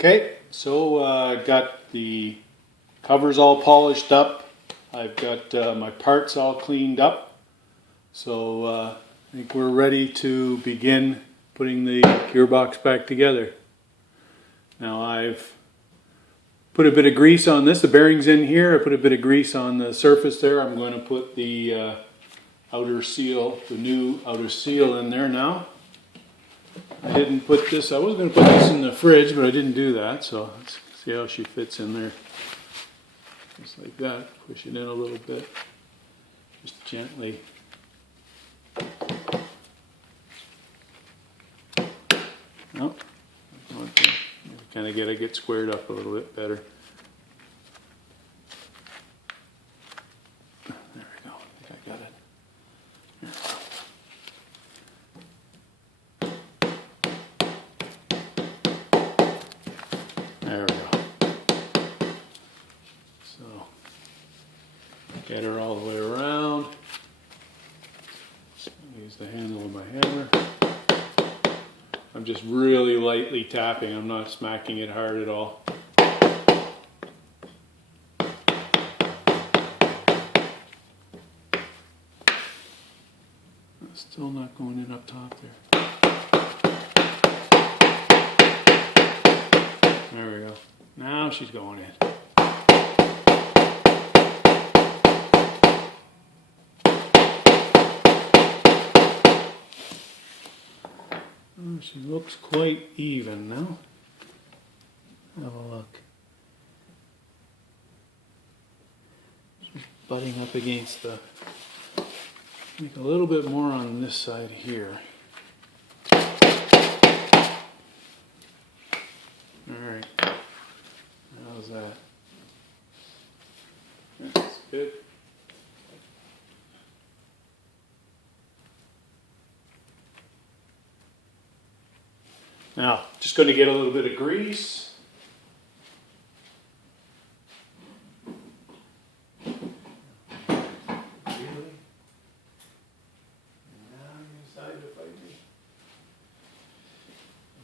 Okay, so got the covers all polished up. I've got my parts all cleaned up. So I think we're ready to begin putting the gearbox back together. Now I've put a bit of grease on this. The bearing's in here. I put a bit of grease on the surface there. I'm going to put the outer seal, the new outer seal in there now. I didn't put this, I was going to put this in the fridge, but I didn't do that, so let's see how she fits in there. Just like that, push it in a little bit, just gently. Oh, kind of get it squared up a little bit better. There we go, I think I got it. There we go. So, get her all the way around. Use the handle of my hammer. I'm just really lightly tapping. I'm not smacking it hard at all. Still not going in up top there. There we go. Now she's going in. Oh, she looks quite even now. Have a look. She's butting up against the... Make a little bit more on this side here. Alright. How's that? That's good. Now, just going to get a little bit of grease.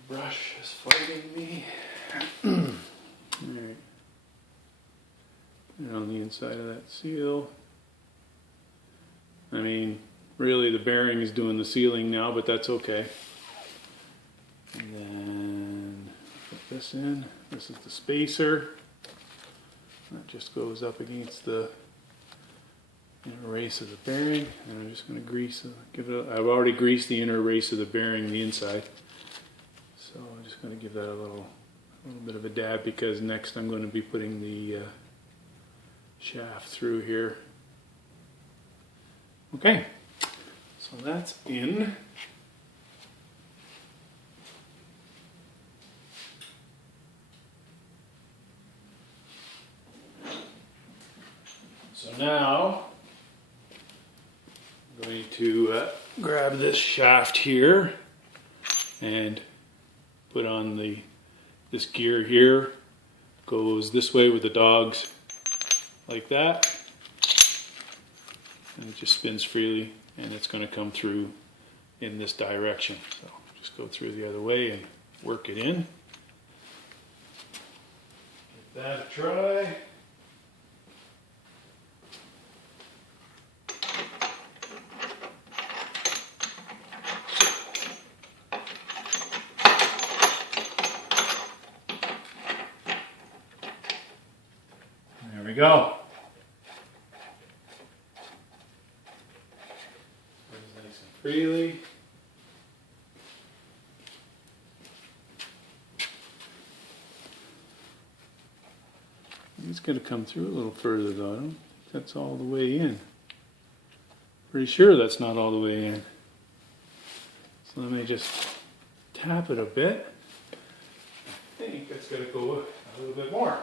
Brush is fighting me. Alright. Put it on the inside of that seal. I mean, really the bearing is doing the sealing now, but that's okay. And then put this in. This is the spacer. That just goes up against the inner race of the bearing. And I'm just going to grease it. I've already greased the inner race of the bearing, the inside. So I'm just going to give that a little bit of a dab because next I'm going to be putting the shaft through here. Okay, so that's in. So now I'm going to grab this shaft here and put on this gear here. Goes this way with the dogs like that, and it just spins freely, and it's going to come through in this direction. So just go through the other way and work it in. Give that a try. There we go. Nice and freely. It's going to come through a little further though. I don't think that's all the way in. Pretty sure that's not all the way in. So let me just tap it a bit. I think that's going to go a little bit more.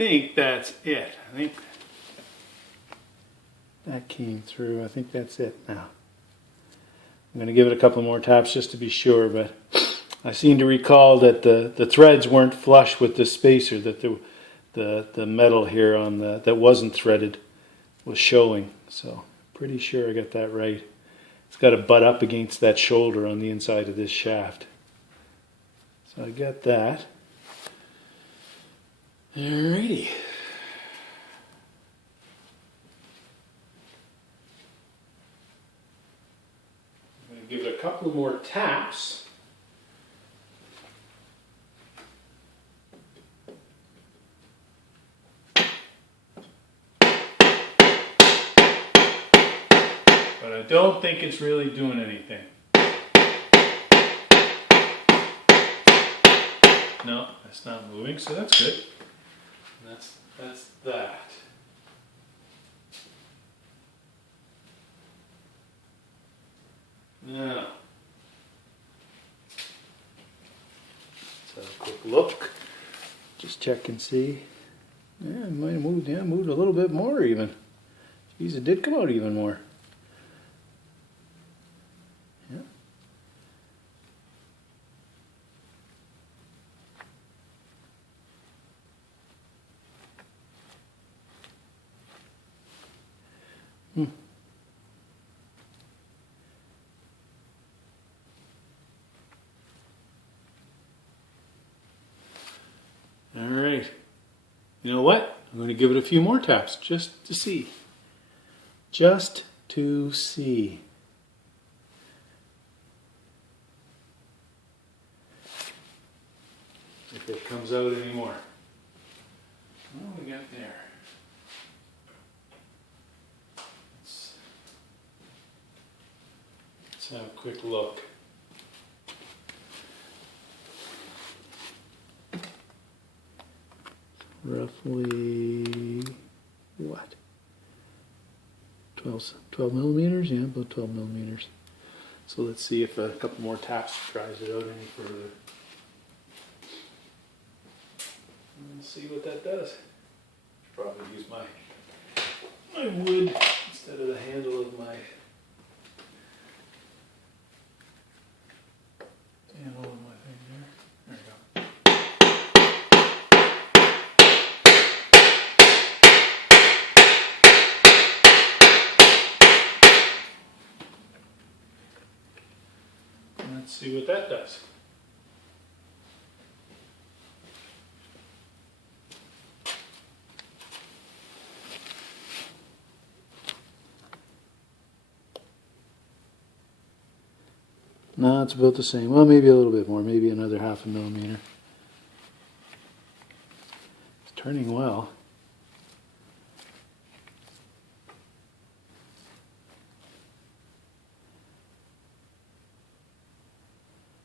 think that's it. I think that came through. I think that's it now. I'm going to give it a couple more taps just to be sure, but I seem to recall that the threads weren't flush with the spacer, that the metal here on that wasn't threaded was showing. So pretty sure I got that right. It's got to butt up against that shoulder on the inside of this shaft. So I got that. Alrighty. I'm going to give it a couple more taps. But I don't think it's really doing anything. No, that's not moving, so that's good. That's that. Now, let's have a quick look. Just check and see. Yeah, it might have moved. Yeah, moved a little bit more even. Geez, it did come out even more. Yeah. All right. You know what? I'm going to give it a few more taps just to see. Just to see. If it comes out anymore. What do we got there? Let's have a quick look. Roughly, what? 12 millimeters? Yeah, about 12 millimeters. So let's see if a couple more taps dries it out any further. Let's see what that does. Probably use my wood instead of the handle of my thing there. There we go. Let's see what that does. No, it's about the same. Well, maybe a little bit more, maybe another 0.5 millimeter. It's turning well.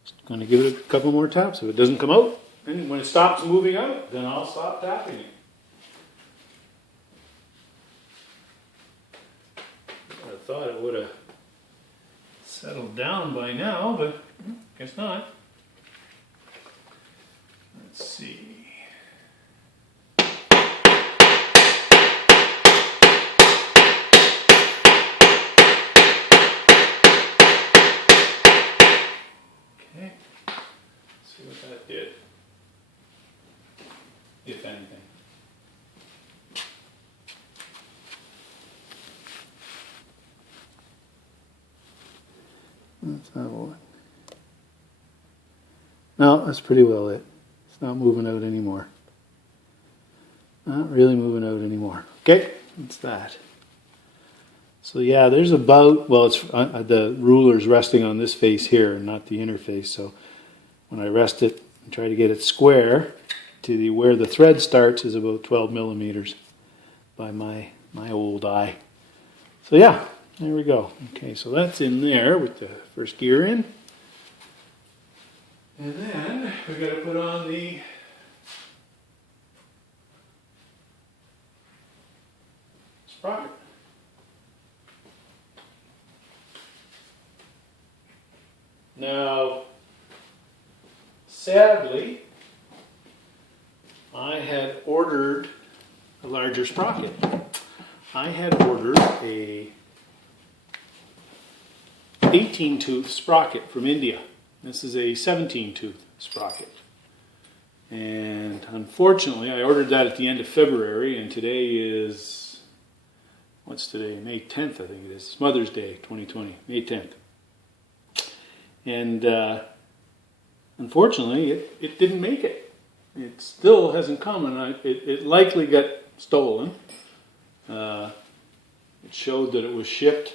Just going to give it a couple more taps. If it doesn't come out, and when it stops moving out, then I'll stop tapping it. I thought it would have settled down by now, but guess not. Let's see. Okay, see what that did, if anything. Let's have a look. No, that's pretty well it. It's not moving out anymore. Not really moving out anymore. Okay, that's that. So yeah, there's about, well, it's the ruler's resting on this face here and not the inner face. So when I rest it and try to get it square to where the thread starts is about 12 millimeters by my old eye. So yeah. There we go. Okay, so that's in there with the first gear in. And then we've got to put on the sprocket. Now, sadly, I had ordered a larger sprocket. I had ordered a 18 tooth sprocket from India. This is a 17 tooth sprocket. And unfortunately, I ordered that at the end of February, and today is, what's today? May 10th, I think it is. It's Mother's Day, 2020, May 10th. And unfortunately, it didn't make it. It still hasn't come, and it likely got stolen. It showed that it was shipped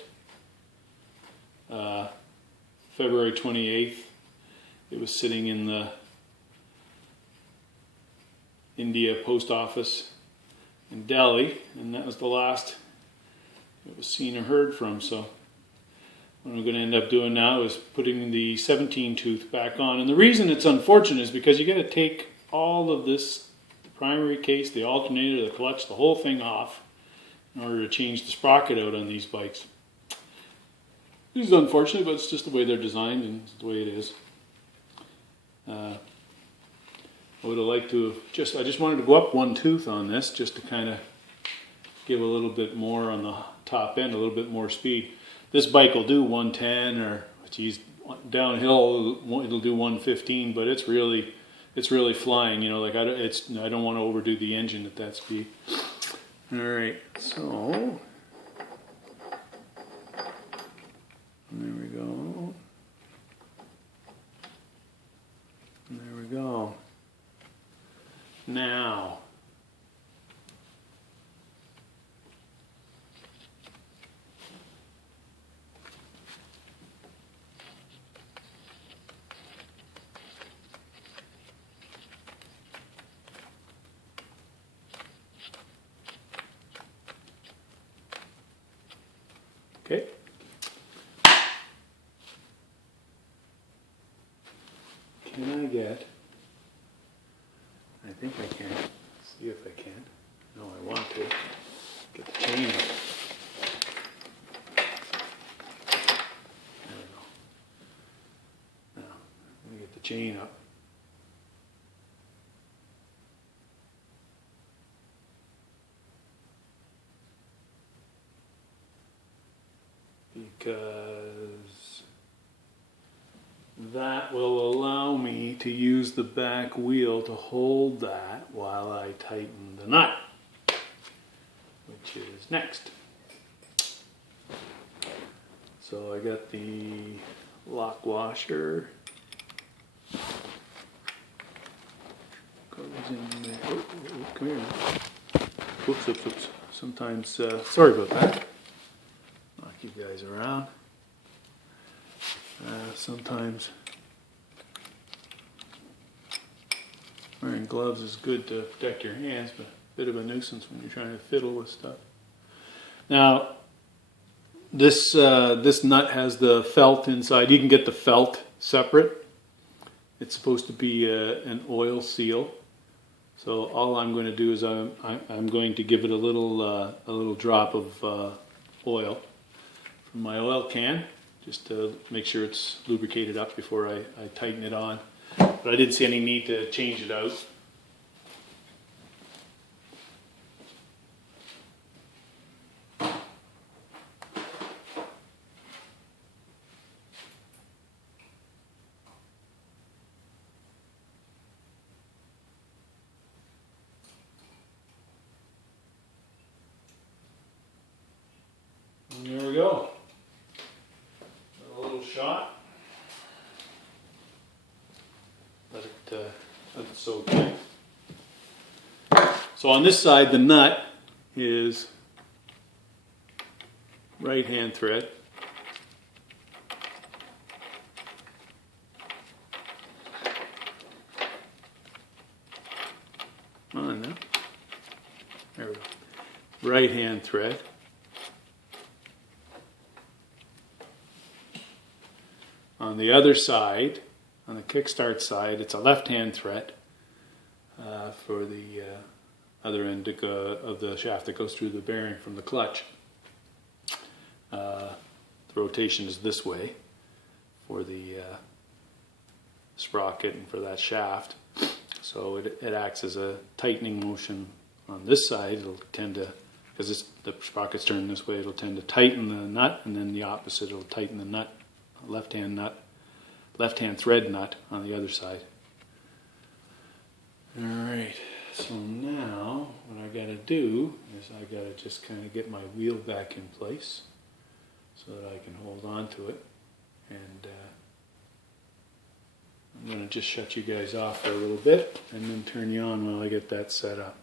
February 28th. It was sitting in the India post office in Delhi, and that was the last it was seen or heard from. So what I'm going to end up doing now is putting the 17 tooth back on. And the reason it's unfortunate is because you got to take all of this, the primary case, the alternator, the clutch, the whole thing off in order to change the sprocket out on these bikes. This is unfortunate, but it's just the way they're designed and it's the way it is. I would have liked to have I just wanted to go up one tooth on this just to kind of give a little bit more on the top end, a little bit more speed. This bike will do 110 or, geez, downhill it'll do 115, but it's really flying. You know, like I don't want to overdo the engine at that speed. All right, so there we go. There we go. Now, okay. Can I get, I think I can, see if I can, no I want to, get the chain up. There we go. Now, let me get the chain up. Because that will allow me to use the back wheel to hold that while I tighten the nut, which is next. So I got the lock washer. Goes in there. Oh, come here. Whoops, whoops, whoops. Sometimes, sorry about that. Knock you guys around. Sometimes wearing gloves is good to protect your hands, but a bit of a nuisance when you're trying to fiddle with stuff. Now, this nut has the felt inside. You can get the felt separate. It's supposed to be an oil seal. So all I'm going to do is I'm going to give it a little drop of oil from my oil can, just to make sure it's lubricated up before I tighten it on. But I didn't see any need to change it out. And there we go. A little shot. Let it soak in. So on this side, the nut is right hand thread. On now. There we go. Right hand thread. On the other side, on the kickstart side, it's a left-hand thread for the other end of the shaft that goes through the bearing from the clutch. The rotation is this way for the sprocket and for that shaft. So it acts as a tightening motion on this side, it'll tend to, because the sprocket's turned this way, it'll tend to tighten the nut, and then the opposite, it'll tighten the nut, left-hand thread nut on the other side. Alright, so now what I gotta do is I gotta just kind of get my wheel back in place so that I can hold on to it, and I'm going to just shut you guys off for a little bit and then turn you on while I get that set up.